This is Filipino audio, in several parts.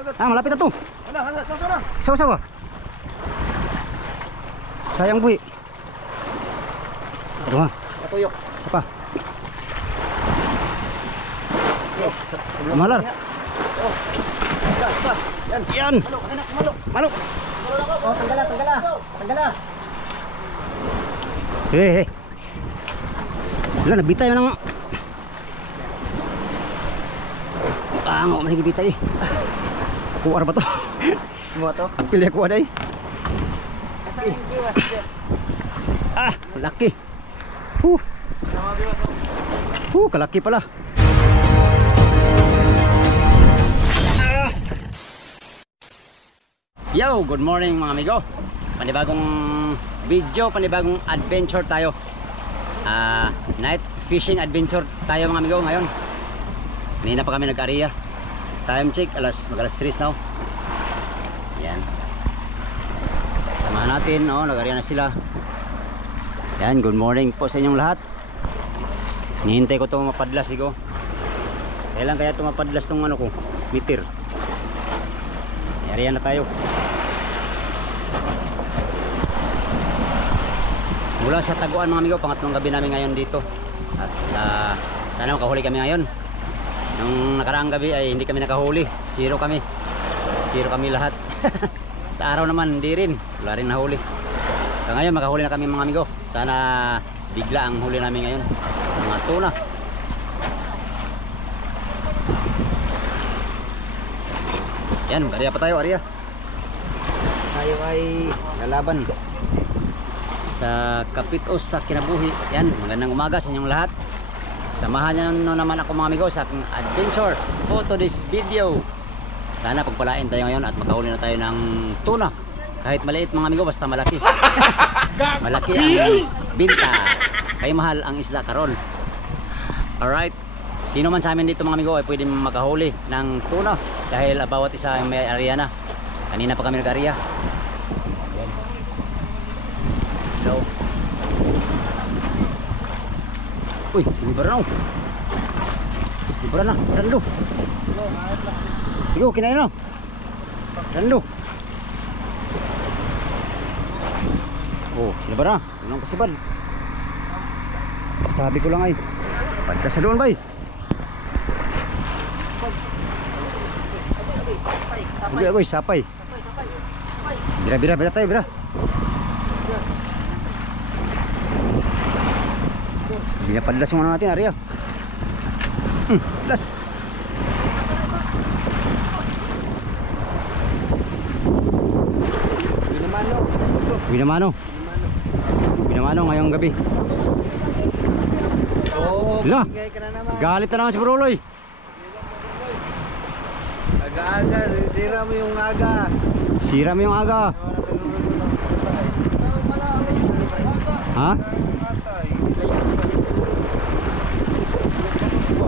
Malapit na to. Sawa-sawa. Sayang buhi. Ito ha. Natuyok. Isa pa. Malar. Yan. Malok. Oh, tanggala. Hei. Wala, nagbitay mo nang... Ang manigi bitay. Kuwar ba to? Mo to. Pilih aku ada. Laki. Kalaki pala. Yo, good morning mga amigo. Panibagong video, panibagong adventure tayo. Night fishing adventure tayo mga amigo ngayon. Kanina pa kami nag-area. Time check, mag-alas 3 now. Yan. Samahan natin, nag-area na sila. Yan, good morning po sa inyong lahat. Nihintay ko ito mapadlas, bigo. Kailan kaya ito mapadlas ng ano ko, meter. Area na tayo. Mula sa Taguan mga amigo, pangatlong gabi namin ngayon dito. At sana makahuli kami ngayon. Nung nakaraang gabi ay hindi kami nakahuli. Zero kami lahat. Sa araw naman hindi rin, wala rin nahuli. So ngayon makahuli na kami mga amigo. Sana bigla ang huli namin ngayon, mga tuna. Yan, area pa tayo, area. Tayo ay lalaban sa Kapitos sa kinabuhi. Yan, magandang umaga sa inyong lahat. Samahan nyo naman ako mga amigo sa aking adventure to this video. Sana pagpalain tayo ngayon at makahuli na tayo ng tuna. Kahit maliit mga amigo, basta malaki. Malaki ang binta. Kaya mahal ang isda karon. Alright. Sino man sa amin dito mga amigo ay pwede makahuli ng tuna. Dahil bawat isa ay may area na. Kanina pa kami nag-area. So, uy, sinibara na. Sinibara na, rando. Sige, kinain na. Rando. Oh, sinibara. Anong kasibad? Sasabi ko lang ay padka sa doon bay. Hindi ako sapay. Bira tayo, bira. Hindi na padlas yung ano natin, Arya. Padlas. Binamano ngayong gabi. Hala, galit na naman si Bruloy. Aga-aga, sira mo yung aga. Sira mo yung aga. Ha?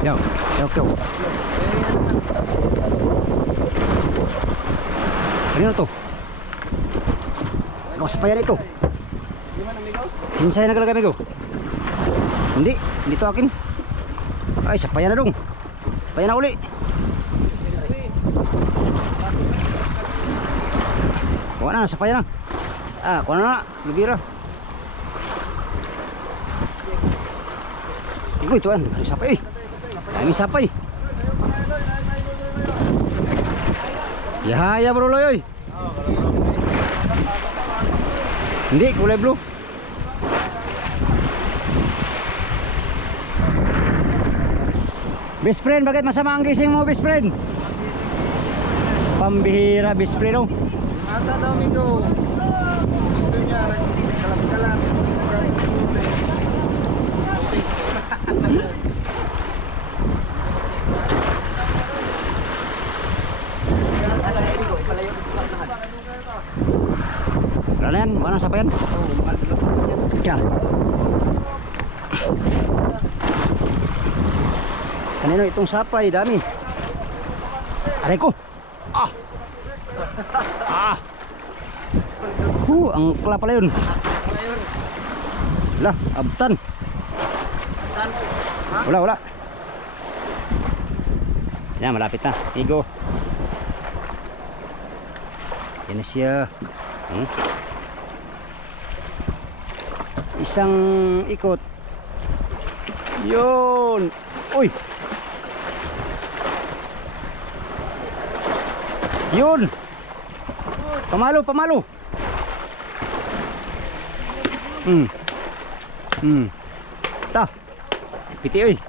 Yo. Ano na to? Kasapayan ito. Kinsay na kalagay amigo? Hindi to akin. Ay, sapayan na dong. Sapayan na uli. Kuha na, sapayan na. Kuha na, lubira. Igo, ito yan, sapay. Aming sapay. Yahaya bro loy. Hindi, kulay blue. Best friend, bakit masama ang gising mo, best friend? Pambihira, best friend, oh. Mata daw, amigo. Gusto niya, nagkalap-kalap. Wala na yan, wala na sapayan. Kaya kanino itong sapay, dami. Aray ko. Ang kla pala yun. Wala, abtan. Wala. Yan, malapit na. Igo. Yan na siya. Isang ikot. Yun. Uy. Yun. Pamalo, pamalo. Ta. Piti oy.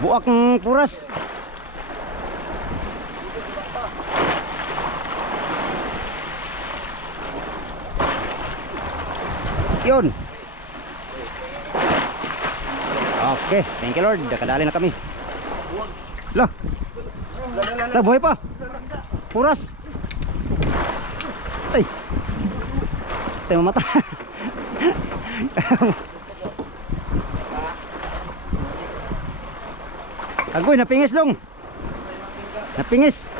Buak ng puras. Yun. Okay, thank you Lord. Nakadali na kami. Lah. Lah, buhay pa. Puras. Ay. Tayo mata. Agoy, napingis dong. Napingis.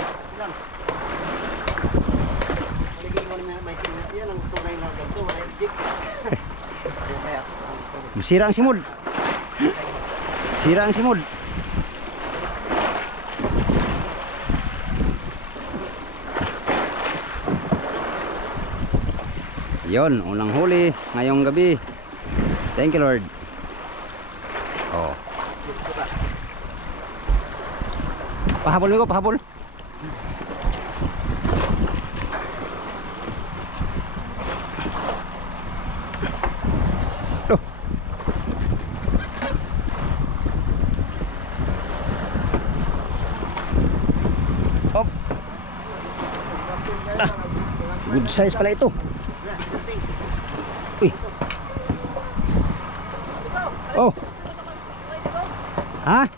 Masira ang simod. Sira ang simod. Yon, unang huli ngayong gabi. Thank you Lord. Oh. Pahabol mo ko, pahabol. Loh. Op. Ah, good size pala ito. Uy. Oh. Ha?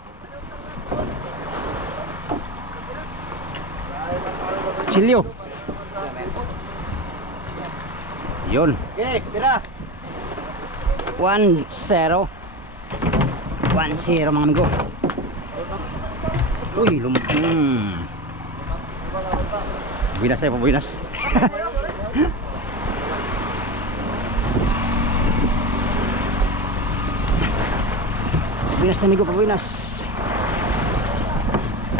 Chilyo. Yun. Okay, tira. 1-0. 1-0 mga amigo. Uy, buwinas tayo, buwinas. Buwinas na amigo, buwinas.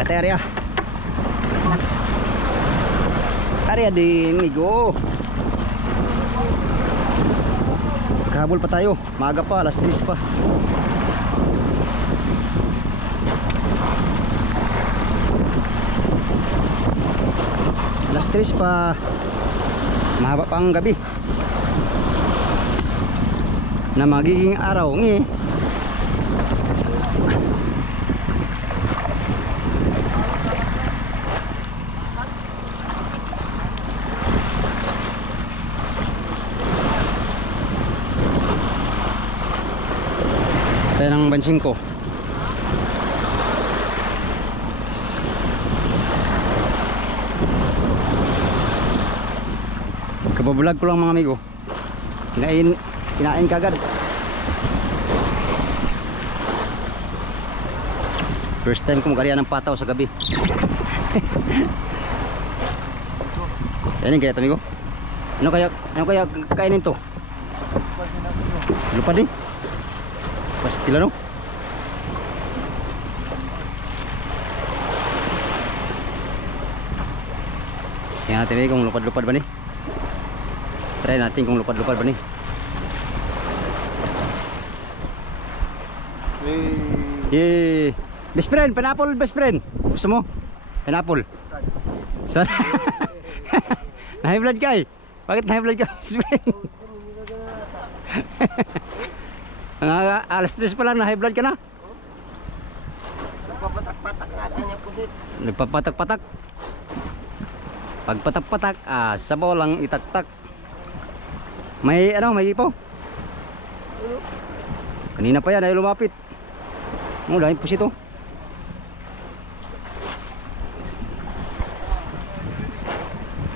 Ate area. Area di amigo. Habol pa tayo, maaga pa, alas 3 pa. Alas 3 pa, mahaba pa ang gabi na magiging araw ngi. Tayo ng bansing ko. Kababulag ko lang mga amigo. Kinain kagad. First time ko mag-arian ng pataw sa gabi. Yan yung kaya amigo. Ano kaya kainin to? Lupa din. Pastila no? Siya natin kung lupad-lupad ba ni? Try natin kung lupad-lupad ba ni? Yay! Best friend, pineapple best friend. Gusto mo? Pineapple. Sorry. Na-high blood ka eh. Bakit na-high blood ka best friend? Alas 3 pa lang na high blood ka na. Nagpapatak-patak natin yung pusit. Nagpapatak-patak. Pagpatak-patak, sabaw lang itaktak. May may ipaw. Kanina pa yan ay lumapit. Dahil pusit oh.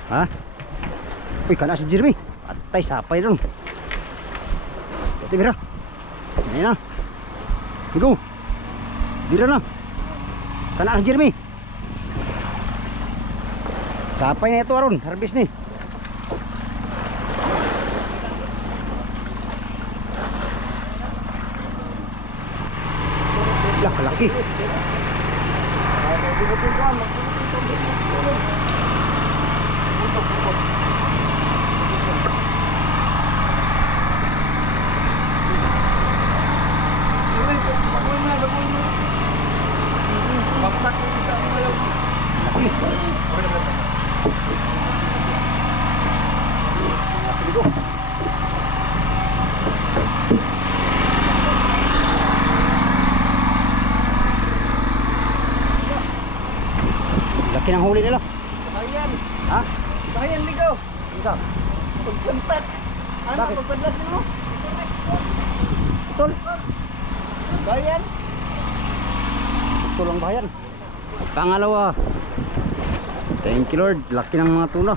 Ha? Uy, kana si Jeremy. Atay, sapay ron. Tibira. Ayan na. Go. Bira na. Kana ang Jeremy. Sapay na ito aron. Harvest ni. Lah, laki. Laki ng huli nila. Bayan. Ha? Bayan, ligaw. Isa. Pagsampat. Ano, Bakit? pagpadlas mo? Tol. Bayan. Tulong bayan. Pangalawa. Thank you Lord. Laki ng mga tuna.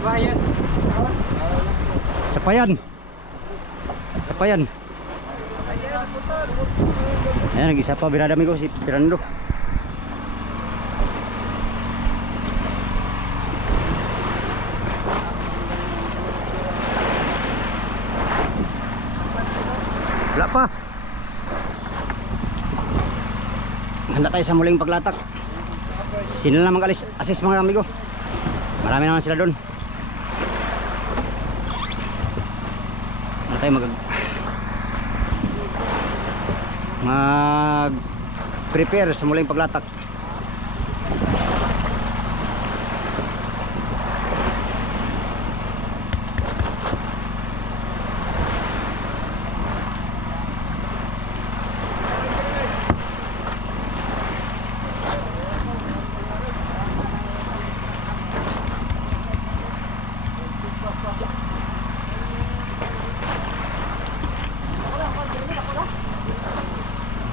Bayan. Sapayan. Sapayan. Ayan, nag-isa pa biradami ko si Pirando. Wala pa. Handa tayo sa muling paglatak. Sino na mag-assist mga amigo? Marami naman sila doon. Handa tayo mag-prepare sa muling paglatak.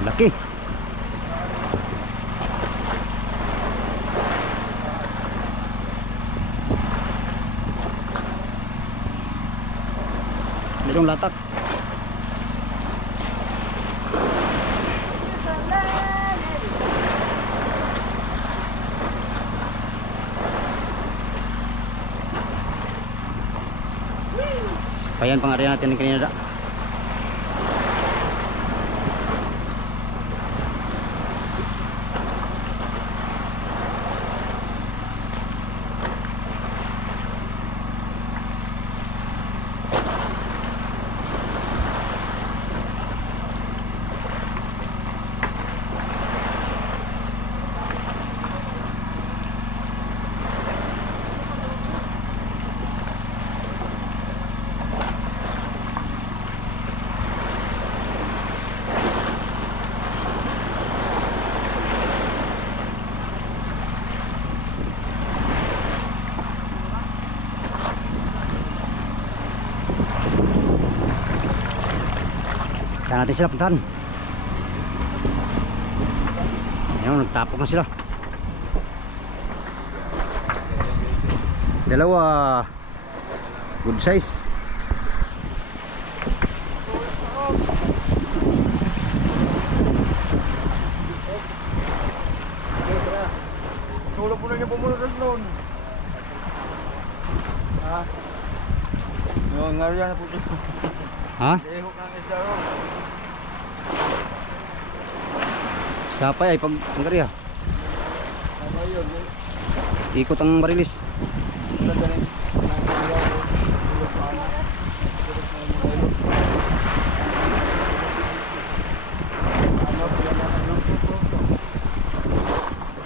Laki. Merong latak. Sapayan pang area natin kanina. Kaya natin sila puntahan. Ayun, nagtapok na sila. Dalawa good size. Tulog po na niya pumunod noon. Ha? Yung ngariyan na po ito. Ha? Ihok ng isda ron. Sapay ay pag-angkari ha. Ano yun? Ikot ang barilis.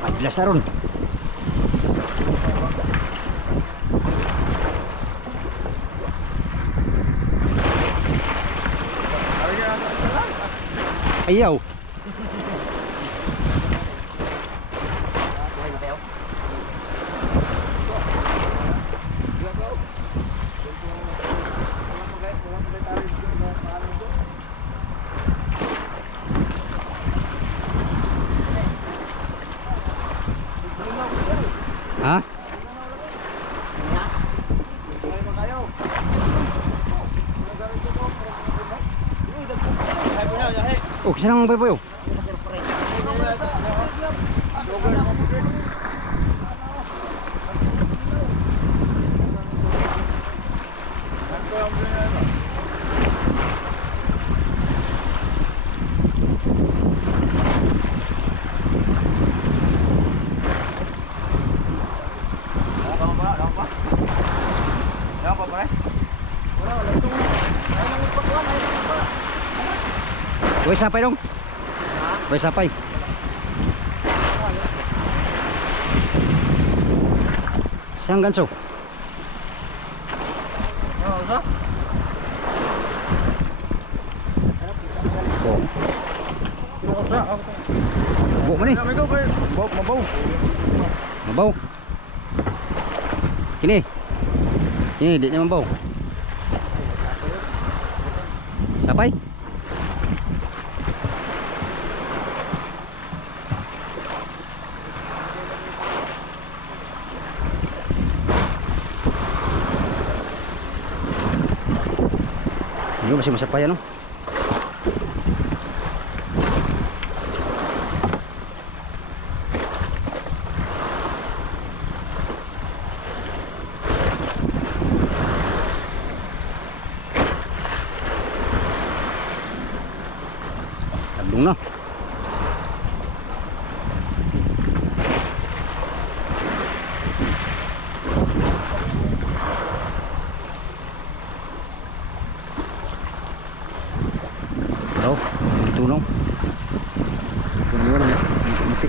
Padlas na ron. Ayaw. Ha? Oh, kasi nang boy-boy oh. Uy, sapay dong. Uy, sapay. Saan ganso? Oh. Buo mo ni. Mabaw. Mabaw. Kini. Ini di na mabaw. Sapay. Ini masih masapay ano? Tandung na. Tahu, tulong. Kemudian mati.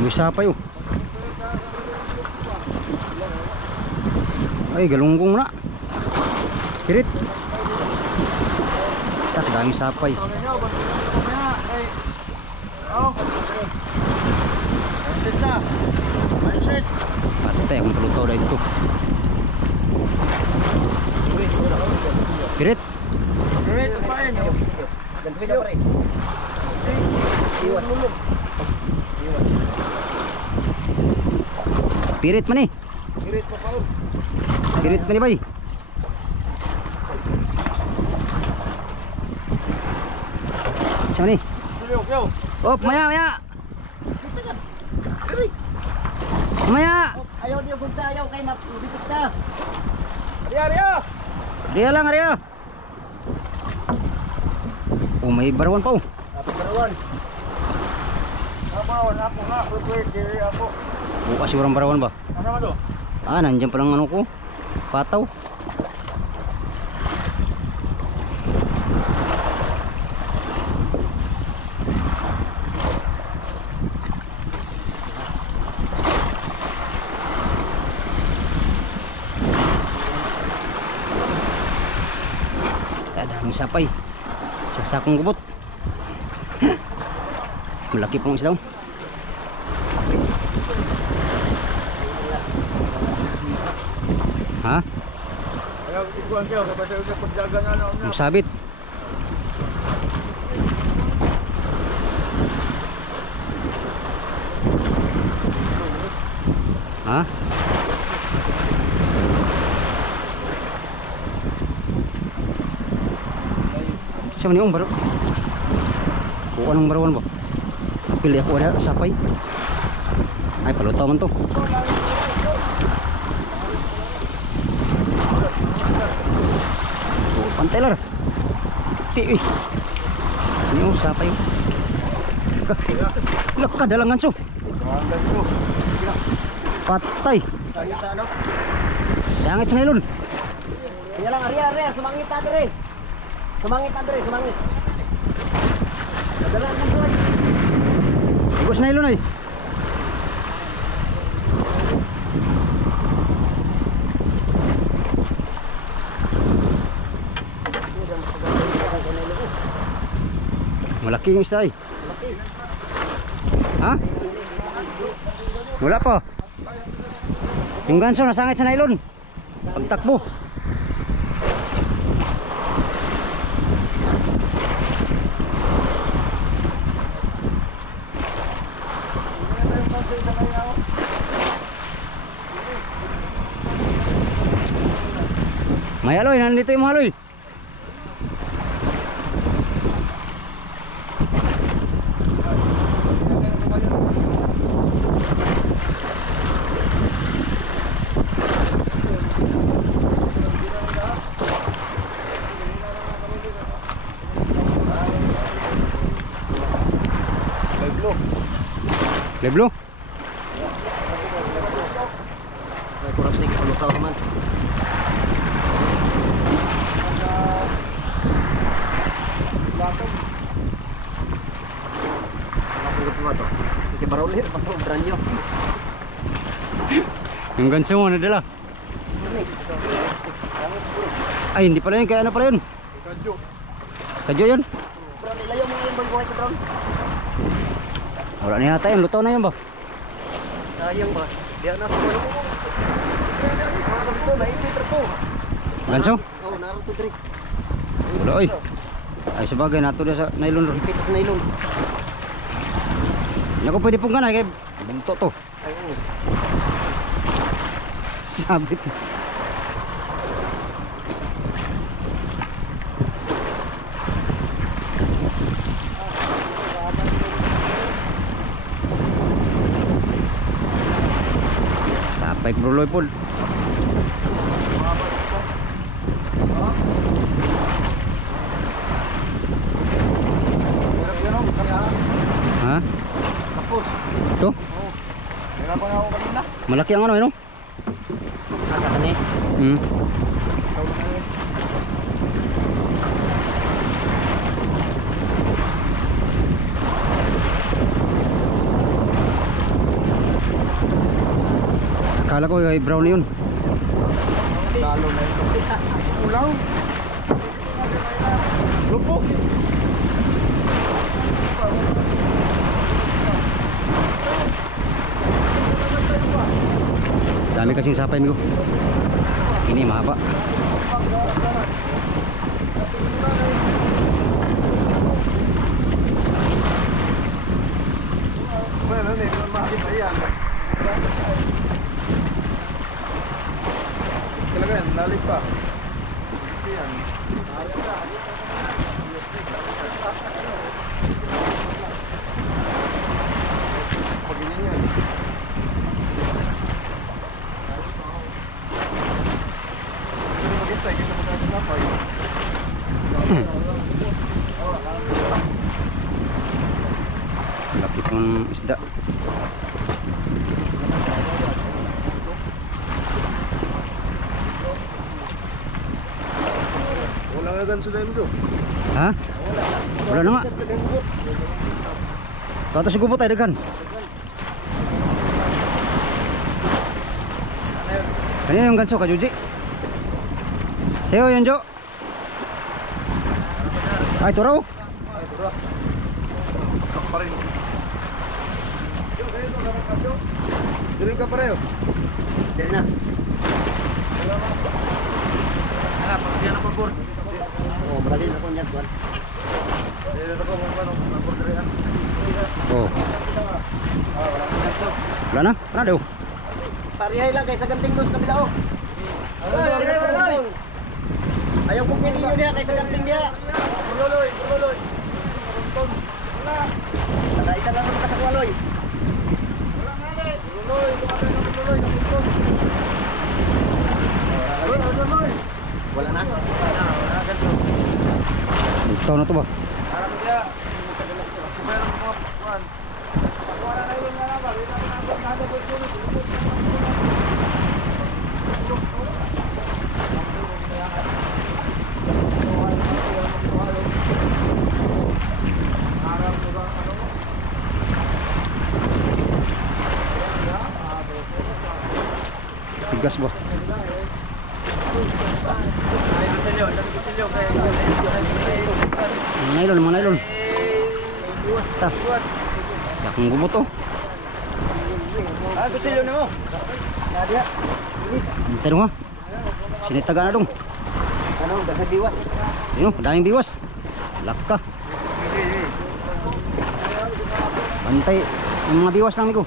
Bisa apa yuk? Ay, galunggong na. Kirit. Tak daming sapay. Patay akong paluto na ito. Kirit. Pirit man eh. Pirit man eh bay. Siapa nih? Oh, maya. Maya. Ayaw dia punta, ayaw kay mabibig na. Ria lang, Ria. Oh, may barawan pa oh. Barawan. Barawan ako nga, pwede ako. Bukas yung barawan ba? Ano ba to? Ah, nandiyan pa lang ano ko. Pataw. Daming sapay. Sasakong gubot. Malaki pong isdaw. Ha? Ayaw, ikuan kayo, kapag sa pagjaga na ano. Ang sabit. Ha? Siapa ni baru? Bukan ang barawan ba? Pilih ako ada sapay. Ay palutaw man to. Oh, pantelar. Ti. Ini oh sapay. Laka dalangan so. Patay. Sangat senilun. Dia lang, Arya, sumangit ta dire. Sumangit. Dala ang buhay. Igos na ilon ay. Malaki yung isda ay. Ha? Wala pa. Yung ganso nasangit sa nylon. Pagtakbo. Mayaloy, nandito yung mahaloy. Leblo. Kurang sedikit. Palutaw naman. Nakapagod ba ito? Ikibaraw ulit. Pag-obran nyo. Yung ganso mo nadala. Ay, hindi pala yun. Kaya ano pala yun? Kadyo. Kadyo yun? Brown, ilayo mo yung boy-boy ko, Brown. Wala na yata yun. Luto na yun ba? Sayang ba? Diyan na sa boy ko. Ito, naipit ito. Ganso? Oo, naroon to drink. Wala oy. Ay sabagay nato na sa nylon ron. Ipit sa nylon. Naku pwede pong ganay kay bunto to. Ay, oo. Sabit. Sapay bruloy po. Ha? Tapos. Ito? Hirapan ako kanina. Malaki ang ano, ano? Asa ka ni? Hmm. Akala ko ay brown yun. Lalo na ito. Ulang. Lupok. Dami kasing sapay mo. Ini mahaba. Bueno, nih, no más aquí para allá. Talaga yan, lalim pa. Yan. Pag ganyan yan. Pero maghintay, kasi magkakasapay. Laki pang isda. Wala nga ganso na yun. Ha? Wala na nga. Tato si gubot ay dagan. Kanina yung ganso ka, Juji? Sayo yun, Jo. Ay, turaw. Ay, tura. Stop pa rin. Dili ka pareho. Diyan na. Ah, pag diyan ako board. Oo, madali na ko niyan, Juan. Dili na ko mo ano, board rin. Oh. Wala na? Wala daw. Parihay lang kaysa ganting dos kabila oh. Ayaw kong pininyo niya kaysa ganting niya. Pululoy, pululoy. Nakaisa lang naman kasakwaloy. Pululoy, lumatay na pululoy, napunton. Wala na. Wala ganso. Ito na to ba? Para ko dia. Meron mo, Juan. Wala na yung nga ba? Wala na ang kada ko dito. Tigas ba? Mga nylon, mga nylon. Ta. Sakong gubot oh. Ah, kutilyo na mo. Nadia. Hintay dong ha. Sinitaga na dong. Ano, daghang diwas. Yun, daming biwas. Laka. Bantay yung mga biwas namin ko.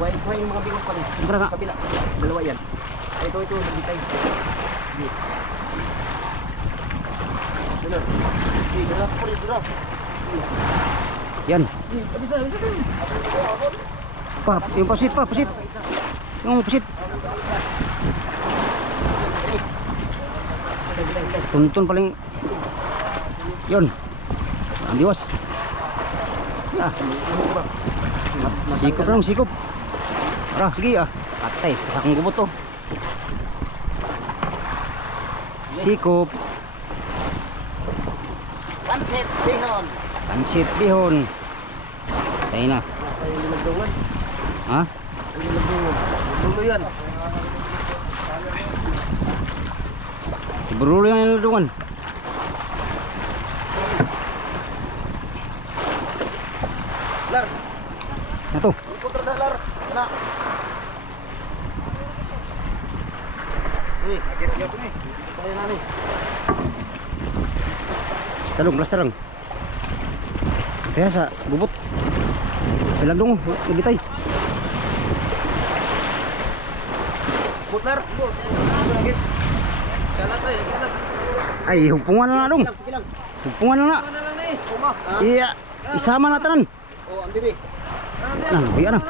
Kuhain yung mga biwas pa rin. Tara nga. Kabila. Dalawa yan. Ay, ito, nagbitay. Dala po rin, dala. Yan. Pa, yung pasit pa, pasit. Yung pasit. Tuntun paling. Yun. Ang biwas. Ah. Sikop lang, sikop. Ara, sige ah. Patay, sakong gubot to. Sikop. Pansit, bihon. Pansit bihon. Patay na. Ay, lumagdungan. Ha? Ay, lumagdungan. Lulo yan. Berulo yang niludungan. Lar, Ito. ikut rada lar. Kena. Nih, akhirnya aku nih. Saya nani. Plastarong. Kaya sa gubot. Bilang dong, nagitay. Putlar. Lagi. Jalan saya, jalan. Ay, hupungan na dong. Sige lang. Hupungan na. Mana lang nih? Rumah. Iya, isama na tanan. Oh, ambil. Nah, biya na.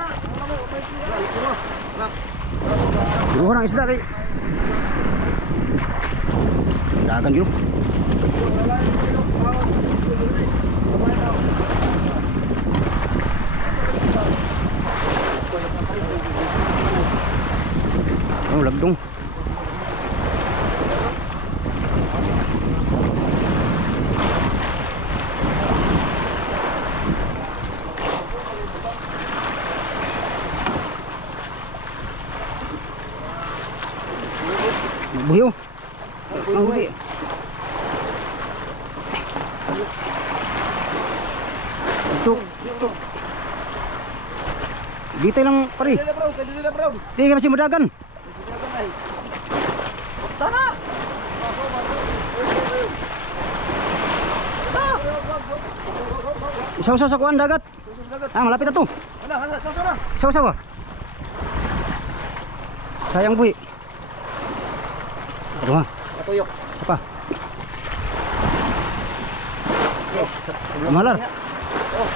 Dua orang isda kay. Dagan yun. Oh, lagdong. Buhiw. Ang buhi. Ito. Bitay lang pare. Dili bro, dili bro. Di ka masih madagan. Tana. Isaw-saw sa kuan dagat. Ah, malapit na to. Ana, sana. Isaw-saw ba? Sayang buhi. Aduh, ha. Patuyok. Isa pa. Malar. Oh.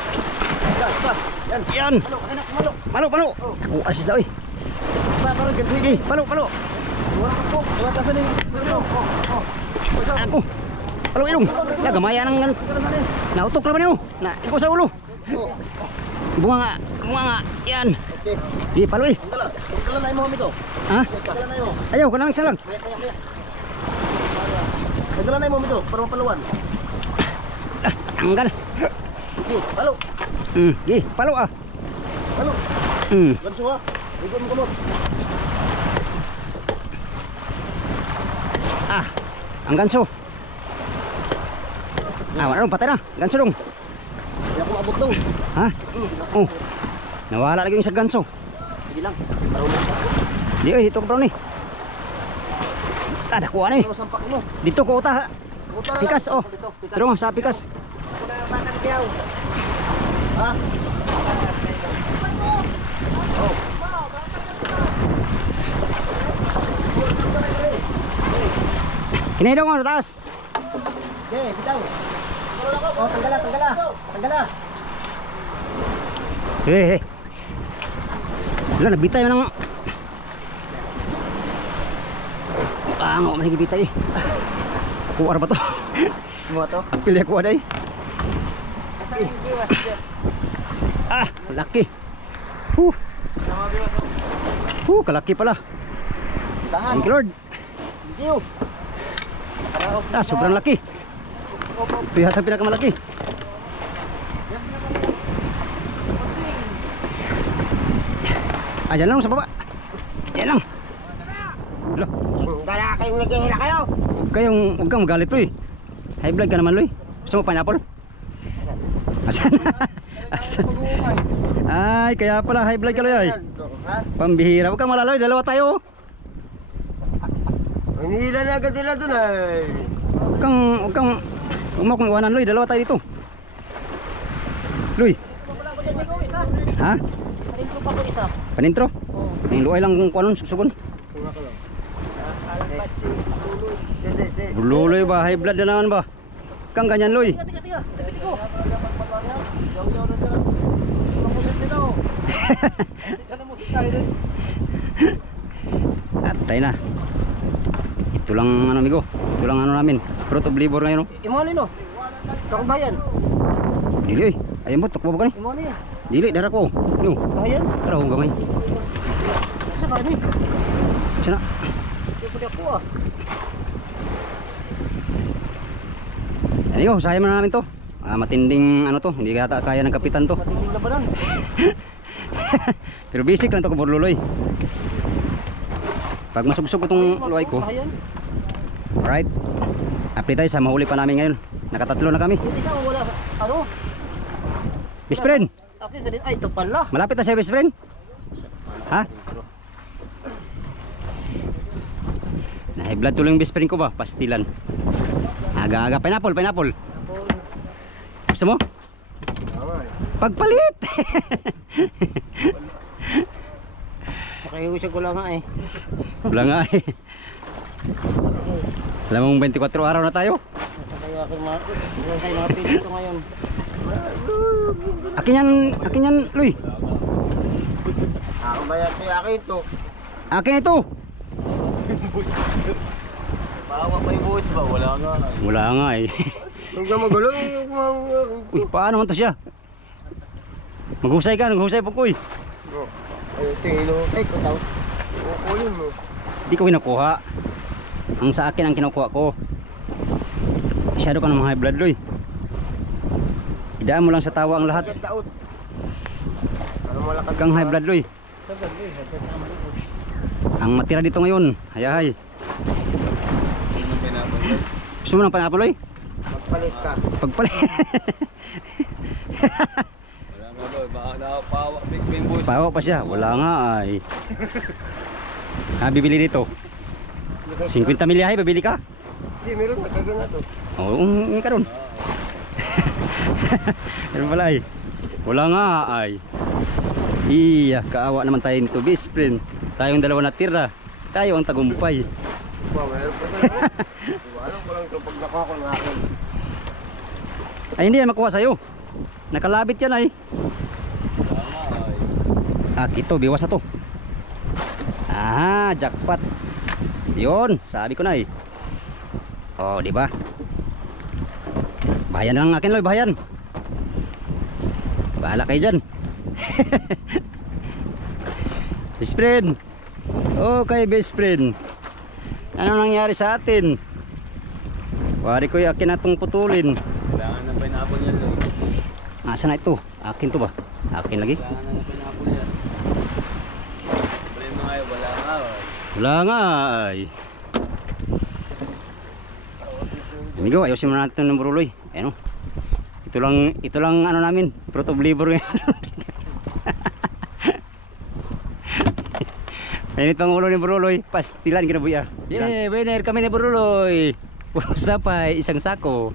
Yan. Yan. Malo. Palo. Aku asis dah oi. Baru ganti. Sige, palo. Wala ko. Wala ka sa ni. Aku. Palo ilong. Ya gamaya nang ano. Nautok naman niyo. Na, ikaw sa ulo. Bunga nga. Yan. Okay. Di palo eh. Dala na mo ito. Ha? Dala na mo. Ayaw, kanang isa lang. Dala na mo ito para mapaluan. Tanggal. Sige, palo. Di, palo ah. Palo. Ganso ha. Igon mo kamot. Ah, ang ganso. Ah, wala patay na. Ganso dong. Hindi ako abot daw. Ha? Oh. Nawala lagi yung sa ganso. Sige lang. Para ulit ako. Di oi, dito ko bro ni. Ada kuha ni. Ano sampak mo? Dito ko uta. Utara Pikas lang. oh. Dito, pikas. Pero sa pikas. Ha? Kini dong sa taas. Okay, bitaw. Oh, tanggala. Eh. Wala nagbitay man ang ang man nagbitay. Kuwar ba to? Mo to. Pili ko day. Ah, laki. Kalaki pala. Tahan. Thank you Lord. Diyo. Ah, sobrang laki. Pihata pinakamalaki. Ah, dyan lang sa baba. Yan lang. Loh, Dala kayong naghihira kayo. huwag kang magalit Loy. High blood ka naman Loy. Gusto mo pineapple? Asan? Asan? Ay, kaya pala high blood ka Loy ay. Pambihira, huwag kang malaloy, dalawa tayo. Hinihila na agad nila dun ay. Huwag mo akong iwanan Loy, dalawa tayo dito. Loy. Ha? Panintro pa ko isa. Panintro? Yung luay lang kung kuanon, susugon. Luloy ba? High blood na naman ba? Kang ganyan Loy. Tiga. Tapit ko. Atay na. Ito lang ano amigo. Ito lang ano namin. Fruit of labor ngayon. Imo no. Kang bayan. Dili oy. Ayun mo, tukbo ba ka ni? Imo niya. Dili, dara ko. Yo. Bayan. Tara, huwag gamay. sa kanin. Sana. Hindi pwede ako ah. Ayun, husayan mo na namin to. Matinding ano to, hindi kaya kaya ng kapitan to. Matinding labanan. Pero basic lang to ko burluloy. Pag masugsog itong luay ko. Alright. Update tayo sa mahuli pa namin ngayon. Nakatatlo na kami. Hindi ka wala. Ano? Best friend. Tapos ay ito pala. Malapit na siya best friend. Ha? Nahiblad tuloy yung best friend ko ba? Pastilan. Aga-aga. Pineapple, pineapple. Gusto mo? Pagpalit! Nakiusap ko lang nga eh. Wala nga eh. Alam mong 24 araw na tayo. Nasa kayo aking mga pinito ngayon. Akin yan, Luy. Ako ba yan? Akin ito. Akin ito. Bawa pa yung buhos ba? Wala nga. Wala nga eh. Huwag ka magulo. Uy, paano man to siya? Maghusay ka, maghusay po ko eh. Ay, ito ay, kutaw. Ukulin mo. Hindi ko kinukuha. Ang sa akin ang kinukuha ko. Masyado ka ng mga high blood, Luy. Idaan mo lang sa tawa ang lahat. Daot. Ano mo lakad? Kang high blood, Luy. Ang matira dito ngayon, hayahay. Gusto mo ng pineapple, Luy? Magpalit ka. Pagpalit. Wala nga ba? Baka nakapawa. Big buhos. Pawa pa siya, wala nga ay. Bibili dito. 50 milyahe, bibili ka? Hindi, meron nagkagan na to. Oo, hindi ka ron. Meron pala ay. Wala nga ay. Iya, kaawa naman tayo nito, best friend. Tayong dalawa natira. Tayo ang tagumpay. Wow, meron pa talaga. Iwanan ko lang ito pag nakuha ko ng akin. Ay, hindi yan makuha sa'yo. Nakalabit yan ay. Ito, biwas na to. Jackpot. Yun, sabi ko na eh. Oh, di ba? Bahayan na lang akin, Loy, bahayan. Bahala kayo dyan. Best friend. Okay, best friend. Ano nangyari sa atin? Wari ko yung akin natong putulin. Kailangan ng pineapple yan. Asa na ito? Akin to ba? Akin lagi? Kailangan ng pineapple yan. Problema nga yun. Wala nga. Wala nga ay. Amigo, ayusin mo natin ng buruloy. Ayan o. Ito lang ano namin, fruit of labor. Mainit pang ulo ni buruloy, pastilan kinabuhi ah. Yeah, winner kami ni buruloy. Puro sapay, isang sako.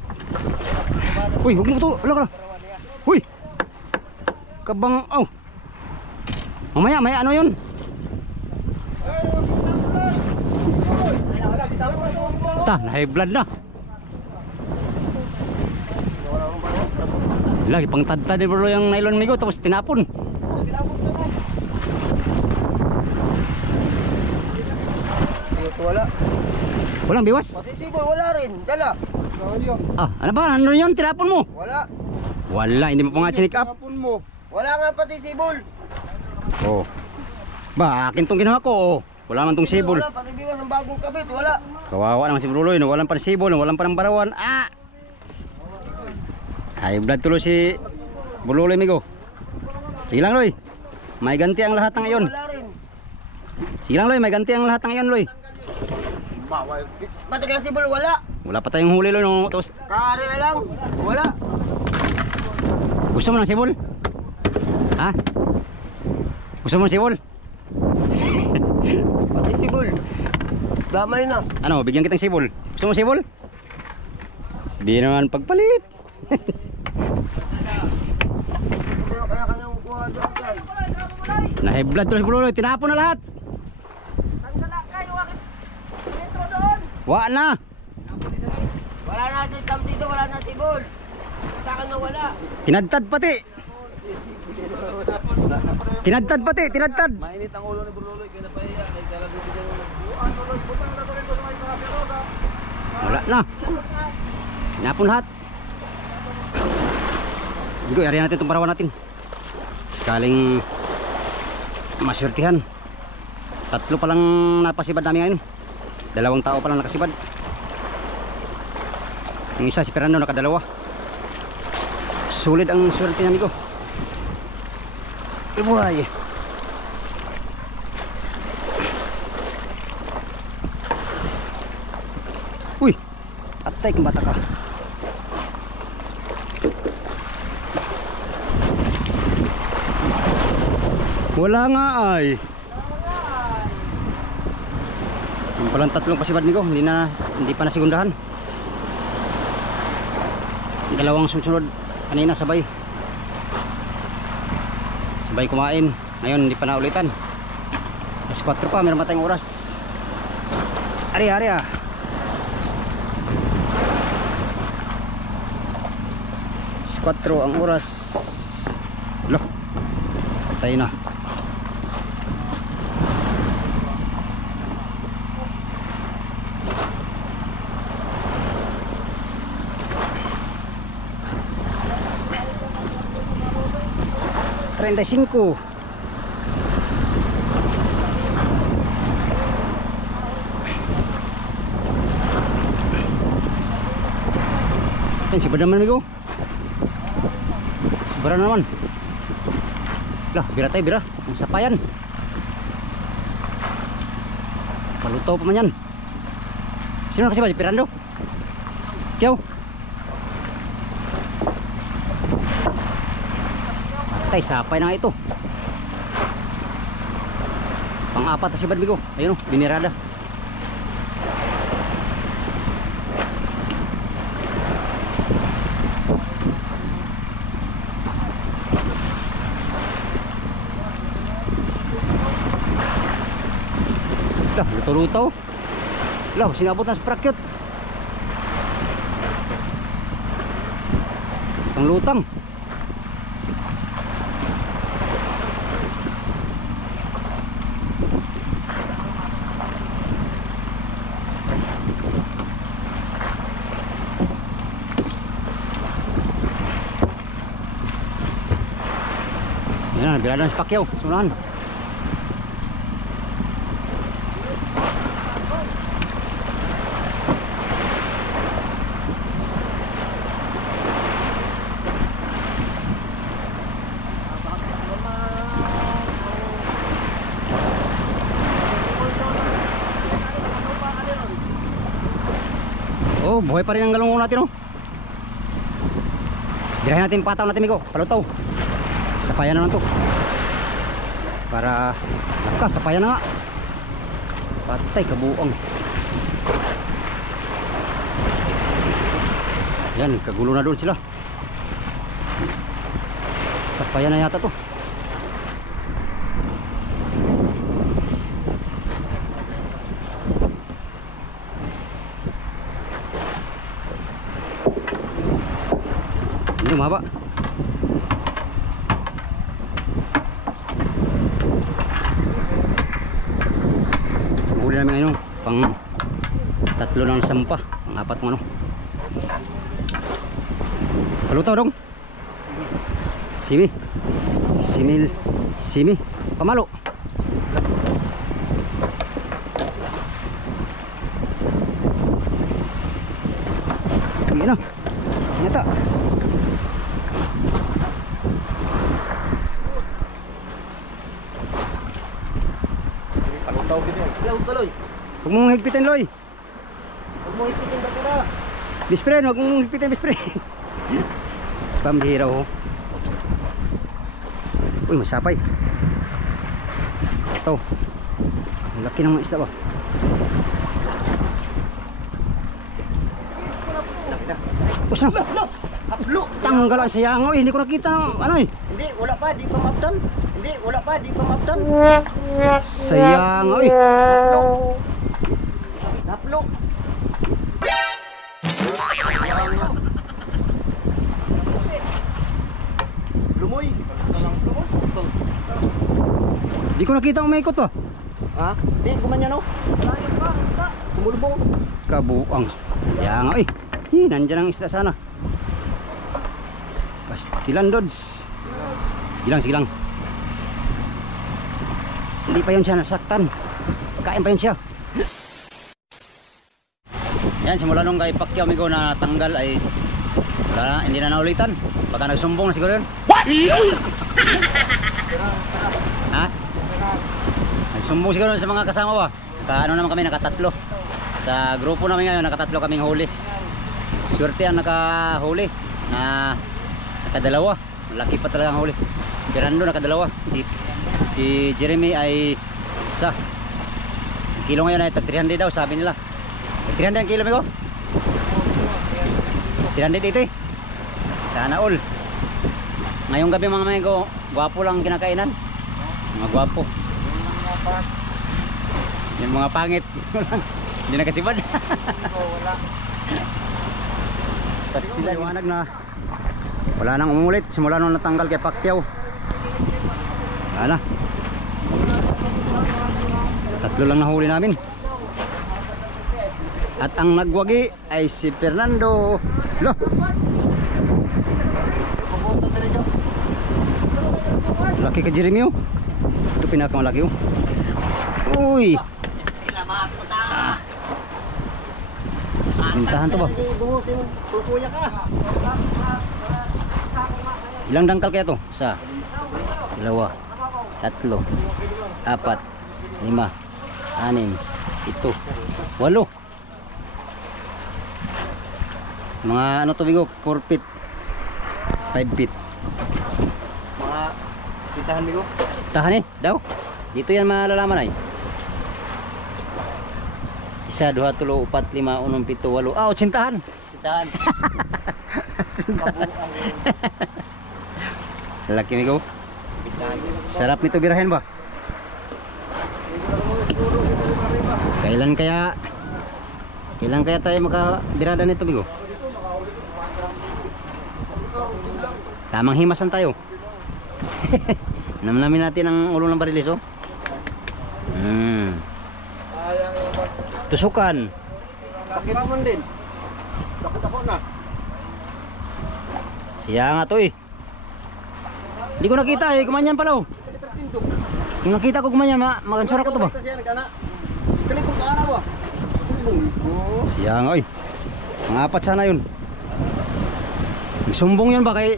Uy, huwag mo ito, wala ka na. Uy, kabang, oh. Mamaya, may ano yun? Na-high blood na. Lagi pang tad-tad bro yung nylon migo tapos tinapon. Wala. Walang biwas. Matitibol, wala rin. Dala. Ano ba? Ano yun? Tinapon mo? Wala. Wala, hindi mo pa nga chinik up. Tinapon mo. Wala nga patitibol. Oh. Ba, akin tong ginawa ko. Oh. Wala man tong sibol. Wala, patibiwan ng bagong kabit. Wala. Kawawa naman si Bruloy, no? Walang pa sibol, no? Walang pa ng barawan. High blood tuloy si Bruloy, migo. Sige lang, Loy. May ganti ang lahat ng iyon. Wala rin. Sige lang, Loy. May ganti ang lahat ng iyon, Loy. Bawal. Pati kaya sibol, wala. Wala pa tayong huli, Loy, no? Tapos, Kari na lang. Wala. gusto mo ng sibol? Ha? Gusto mo ng sibol? Pati sibol. Damay na. Ano, bigyan kitang sibol. Gusto mo sibol? Sabihin naman pagpalit. Kaya ka nang kuha dyan, guys. Na-high blood tuloy Bruloy. Tinapon na lahat. Wa na. Wala na si Tam dito, wala na sibol. Sa akin na wala. Tinadtad pati. Tinadtad pati, tinadtad. Mainit ang ulo ni Bruloy. Kaya napahiya. Kaya kala bibigyan mo Wala na. Tinapon lahat. Hindi ko, yari natin itong parawan natin. Sakaling maswertihan. Tatlo pa lang napasibad namin ngayon. 2 tao pa lang nakasibad. Yung isa si Fernando nakadalawa. Sulit ang swerte namin ko. Ibuhay. Uy, atay kang bata ka. Wala nga ay. Yung palang 3 pasibad ni ko, hindi pa nasigundahan. 2 sunod kanina sabay kumain. Ngayon hindi pa naulitan. Alas 4 pa, meron pa tayong oras. Ari ah. Alas 4 ang oras. Loh, patay na. $35. Yan, sibara naman amigo. Sibara naman. Lah, bira tayo, bira. Ang sapayan. Palutaw pa man yan. Sino na kasi ba? Si Pirando? Kiyaw? Tay, sapay na nga ito. Pang-4 na si Badbigo. Ayun o, binirada. Lah, luto-lutaw. Lah, sinabot na sa prakyot. Ang lutang. Yan, bilada ng Pacquiao, sunahan. Oh, buhay pa rin ang galungo natin, oh. Dirahin natin pataw natin, Migo. Palutaw. Sapayan na lang to. Para sapayan na nga. Patay, kabuang. Yan, kagulo na doon sila. Sapayan na yata to. Ini mahaba. Huli namin ngayon pang 3 ng sampa, pang 4 ng ano. Palutaw dong. Simi pamalo. Ini na. Nyata. Palutaw gid yan. Law ka loy. Huwag mong higpitin, Loy. Huwag mo ipitin ba na. Bispre, huwag mong higpitin, bispre. Pambihira ho. Uy, masapay. Ito. Ang laki ng mga isda ba? Push na. Aplo. Tanggal ang sayangaw eh. Hindi ko nakita ng ano eh. Hindi, wala pa, di pa maptan. Hindi, wala pa, di pa maptan. Sayangaw eh. Aplo. Lumoy. Hindi ko nakita umaikot ba? Ha? Di, kumanya no? Sumulbong. Kabuang. Sayangaw eh. Hi, nandyan ang isda sana. Pastilan dods. Sige lang. Hindi pa yun siya nasaktan. Kain pa yun siya. Yan, simula nung kay Pacquiao amigo na tanggal ay wala na, hindi na naulitan. Baka nagsumbong na siguro yun. Ha? Nagsumbong siguro sa mga kasama ba? Ano naman kami, nakatatlo. Sa grupo namin ngayon, nakatatlo kaming huli. Swerte ang nakahuli na nakadalawa. Laki pa talaga ang huli. Fernando nakadalawa. Si Jeremy ay isa. Ang kilo ngayon ay 300 daw, sabi nila. 300 ang kilo, amigo? 300 ito eh. Sana all. Ngayong gabi mga amigo, gwapo lang kinakainan. Mga gwapo. Yung mga pangit. Hindi na kasibad. Wala. Tapos sila liwanag na wala nang umulit simula nung natanggal kay Pacquiao. Wala na. Tatlo lang nahuli namin. At ang nagwagi ay si Fernando. Lo. Laki ka Jeremy oh. Ito pinakamalaki oh. Uy. Pintahan to ba? Ilang dangkal kaya to? Isa, dalawa, tatlo, apat, lima, anim, ito, 8. Mga ano to bigo? 4 feet, 5 feet. Mga spitahan bigo. Tahan eh, daw. Dito yan malalaman ay. 1, 2, 3, 4, 5, 6, 7, 8. Ah, 80-tahan. Spitahan. Laki migo. Sarap nito birahin ba? Kailan kaya tayo makabirada nito migo? Tamang himasan tayo. Namnamin natin ang ulo ng barilis oh. Tusukan. Bakit naman din? Bakit ako na? Siya nga to eh. Hindi ko nakita eh, kumanyan pala oh. Yung nakita ko kumanyan, magansara ko to ba? Siya nga oy. Mga 4 sana yun. Sumbong yun ba kay...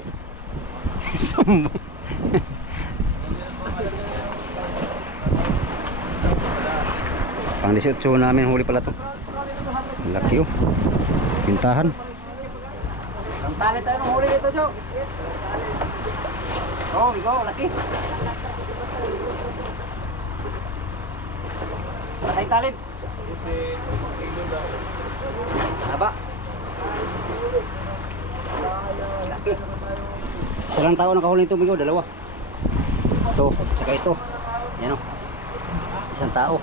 Sumbong. Pang 18 namin huli pala to. Laki oh. Pintahan. Ang tali tayo ng huli dito, Jo. Oh, ikaw, laki. Patay talit. Haba. Laki. Isa lang tao nakahuli nito migo, 2. Ito, saka ito. Yan oh. Isang tao.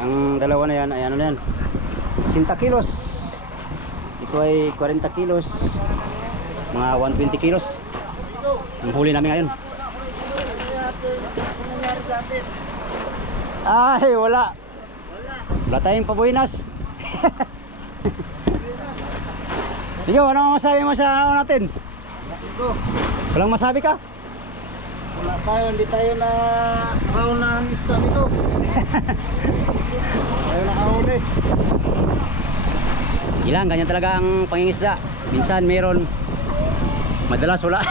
Yung dalawa na yan ay ano na yan, 80 kilos. Ito ay 40 kilos. Mga 120 kilos ang huli namin ngayon. Ay wala tayong pabuinas. Ikaw, ano masabi mo sa ano natin? Walang masabi ka? Wala tayo, hindi tayo na round ng isda nito. Tayo nakahuli. Ilang, ganyan talaga ang pangingisda. Minsan meron, madalas wala.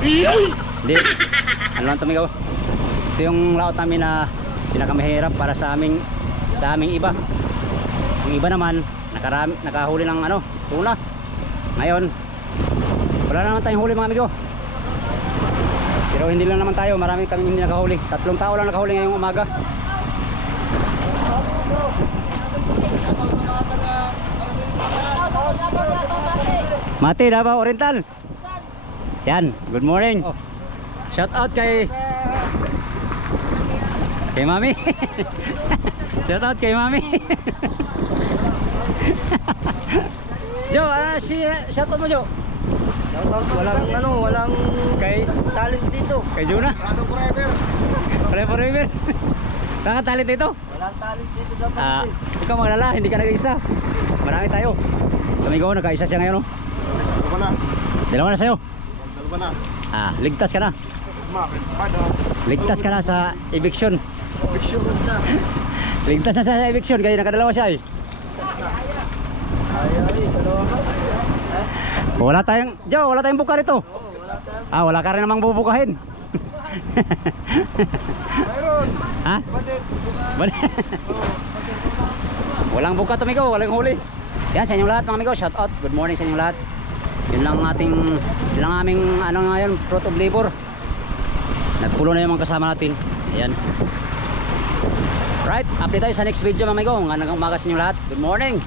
Hindi, ano lang tumigaw. Ito yung laot namin na pinakamahirap para sa aming iba. Yung iba naman, nakahuli ng ano, tuna. Ngayon, wala naman tayong huli mga amigo. Pero hindi lang naman tayo, marami kaming hindi nakahuli. 3 tao lang nakahuli ngayong umaga. Mati na ba Oriental? Yan, good morning. Shout out kay Mami. Shout out kay Mami. Jo, shout out mo Jo. Walang Kay talent dito. Kay Juna. Forever. Kaya talent dito? Walang talent dito dapat. Huwag ka maglala, hindi ka nag-isa. Marami tayo. Tumigaw, nagka-isa siya ngayon. Dalawa na. Dalawa na sa'yo. Dalawa na. Ligtas ka na. Bakit? Ligtas ka na sa eviction. Picture na. Ligtas na sa eviction kaya nakadalawa siya eh. Ay, dalawa ka. Wala tayong, Joe, wala tayong buka rito. Wala ka rin namang bubukahin. Mayroon. Ha? Badit. Walang buka to, amigo, walang huli. Yan sa inyong lahat mga amigo, shout out. Good morning sa inyong lahat. Yun lang aming ano ngayon, fruit of labor. Nagpulo na yung mga kasama natin. Ayan. Right, update tayo sa next video mga amigo. Hanggang umaga sa inyong lahat. Good morning.